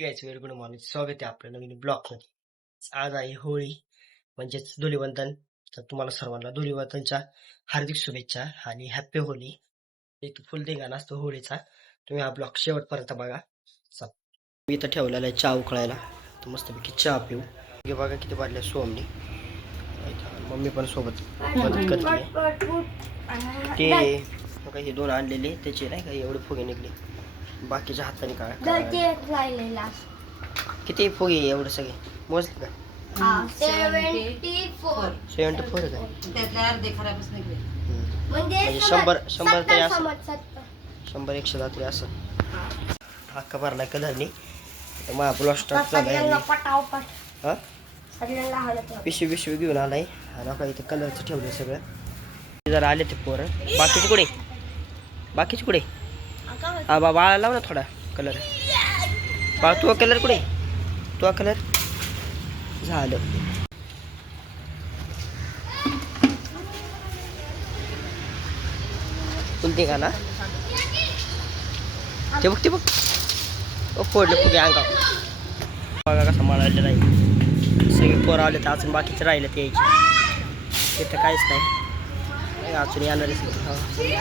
Guys very good morning. स्वागत आहे आपल्या नवीन ब्लॉग मध्ये. आज आहे होळी म्हणजेच धुलीवंदन. तर तुम्हाला सर्वांना धुलीवंदनच्या हार्दिक शुभेच्छा आणि हॅपी होळी. एक फुल धिंगाणा असतो होळीचा. तुम्ही हा ब्लॉग शेवटपर्यंत बघा. चला. मी इथं ठेवलेला आहे चहा उकळायला. तर मस्तपैकी चहा पिऊ. हे बघा किती वाढल्या सोमनी. मम्मी पण सोबत मदत करते. ते बघा हे दोन आणलेले त्याचे नाही का एवढे फुगे निघले. बाकीच्या हाताने काढा. किती फुगे एवढे सगळे मोजले का? 74 74 आहे का? त्यातले अर्धे खराबच निघले. म्हणजे 100 तरी असं 100-110 तरी असं हक्का भरलाय कलरनी. मग आपला स्टॉक हा पिशवी घेऊन आलाय आणि आता इथे कलरचं ठेवलंय सगळं. जरा आले ते पोरं. बाकीचे कुठे हा बाळा लाव ना थोडा कलर. बाळा तू कलर कुठे? तो कलर झालं. कोणती का ना ते बघ फोडले फुगे अंगा. बघा कसं माळायला नाही. सगळे पोरं आले तर अजून बाकीचे राहिले ते यायचे. इथं काहीच नाही अजून येणारच नाही.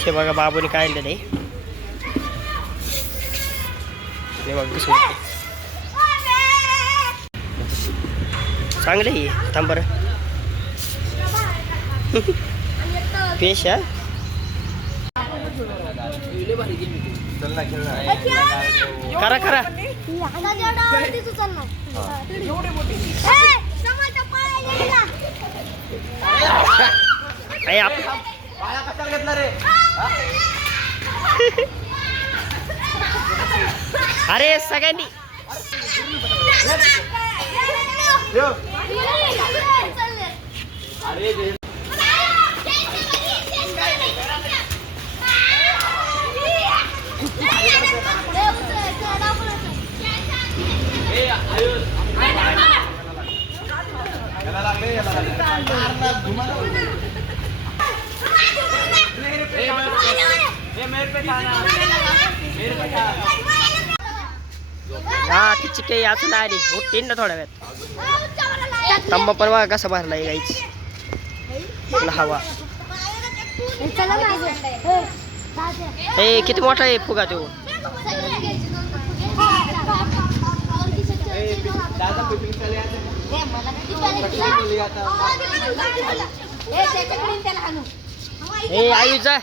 हे बघा बाबूने काय आणलं नाही. हे बघा कसं चांगलं आहे. थांब बरं पेश हा. करा अरे सगळ्यांनी हा ती चिके अजून आली उठतीन ना थोड्या वेळात. तंबा पण बघा कसा भरलाय गाईच. हवा हे किती मोठा आहे फुगा तो. हे आयुष जा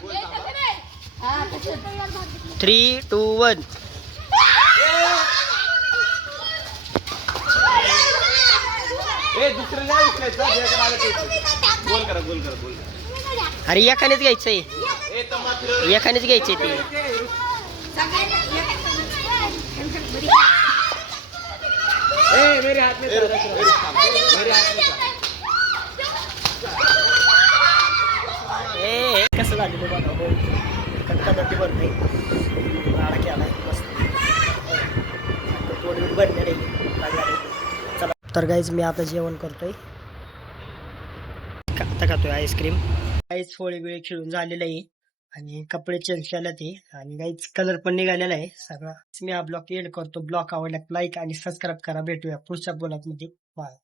3, 2, 1. अरे एकानेच घ्यायचंय. एकानेच घ्यायचंय ते. कसं झालं ते बघा. कलर नाही राडा केलाय मस्त. चला तर गाईज मी आता जेवण करतोय. आता खातोय आईस्क्रीम. गाईज होळी बिळी खेळून झालेलं आहे आणि कपडे चेंज केले ते आणि गाईज कलर पण निघालेला आहे सगळा. मी हा ब्लॉग एड करतो. ब्लॉग आवडला लाईक आणि सबस्क्राईब करा. भेटूया पुढच्या ब्लॉग मध्ये. बाय.